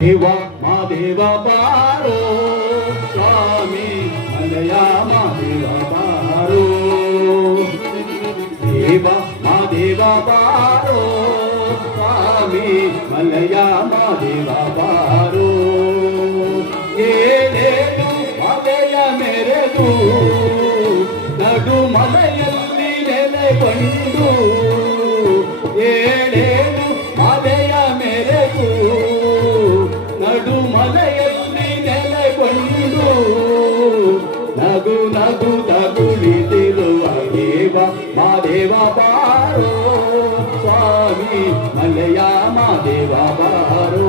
ದೇವ ಮಾದೇವ ಬಾರೋ, ಸ್ವಾಮಿ ಅಲಯ ಮಾದೇವ ಬಾರೋ. ದೇವ ಮಾದೇವ ಬಾರೋ, ಸ್ವಾಮಿ ಅಲಯ ಮಾದೇವ ಬಾರೋ. ಏನೇನು ಅಲಯ ಮೆರೆದು, ನಡು ಮಲೆಯಲ್ಲಿ ನೆಲೆಗೊಂಡು ನಗು ನಗು ತಗುಳಿದಿರುವ ದೇವ ಮಾದೇವ ಬಾರೋ ಸ್ವಾಮಿ ಮಲೆಯ ಮಾದೇವ ಬಾರೋ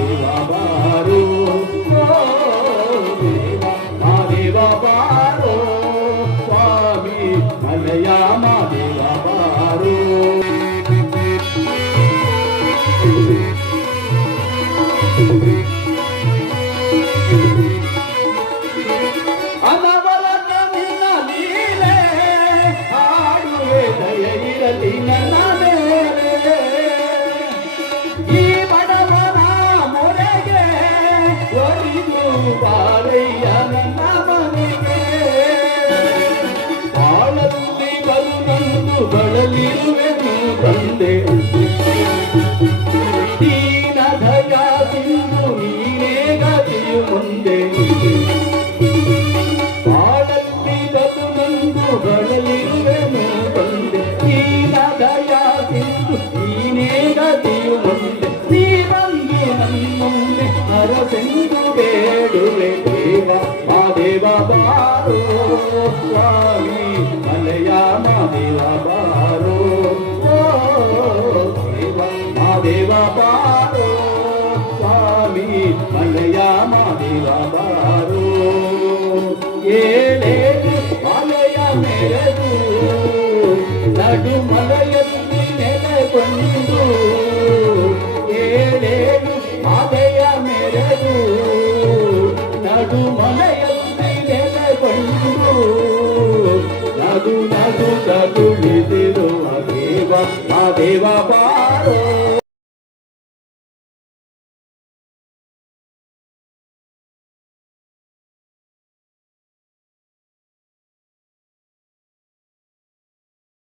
ಬಾರೋ ಸ್ವಾಮಿ ಮಲೆಯ ಮಾದೇವ ಬಾರೋ ಅನವರತ ನಿನ್ನ ಲೀಲೆ ಹಾಡುವೆ ದಯ ಇರಲಿ ನನ್ನ ಮೇಲೆ ಈ ಬಡವನ ಮೊರೆಗೆ ಒಲಿದು ಬಾರಯ್ಯ ಬಳಲಿರುವೆನು ತಂದೆ ದೀನ ದಯ ಸಿಂಧು ನೀನೇ ಗತಿಯು ಮುಂದೆ ಬಾಳಲ್ಲಿ ಬದು ನಂದು ಬಳಲಿರುವೆನು ತಂದೆ ದೀನ ದಯ ಸಿಂಧು ನೀನೇ ಗತಿಯು ಮುಂದೆ ನೀ ಬಂದು ನನ್ನೊಂದೆ ಅರಸೆಂದು ಬೇಡುವೆ ದೇವ ಮಾದೇವ ಬಾರೋ ಸ್ವಾಮಿ ಮಲೆಯ స్వామి మల్లయ్య మాదేవ బారు ఏలే ಆ ದೇವ ಬಾರೋ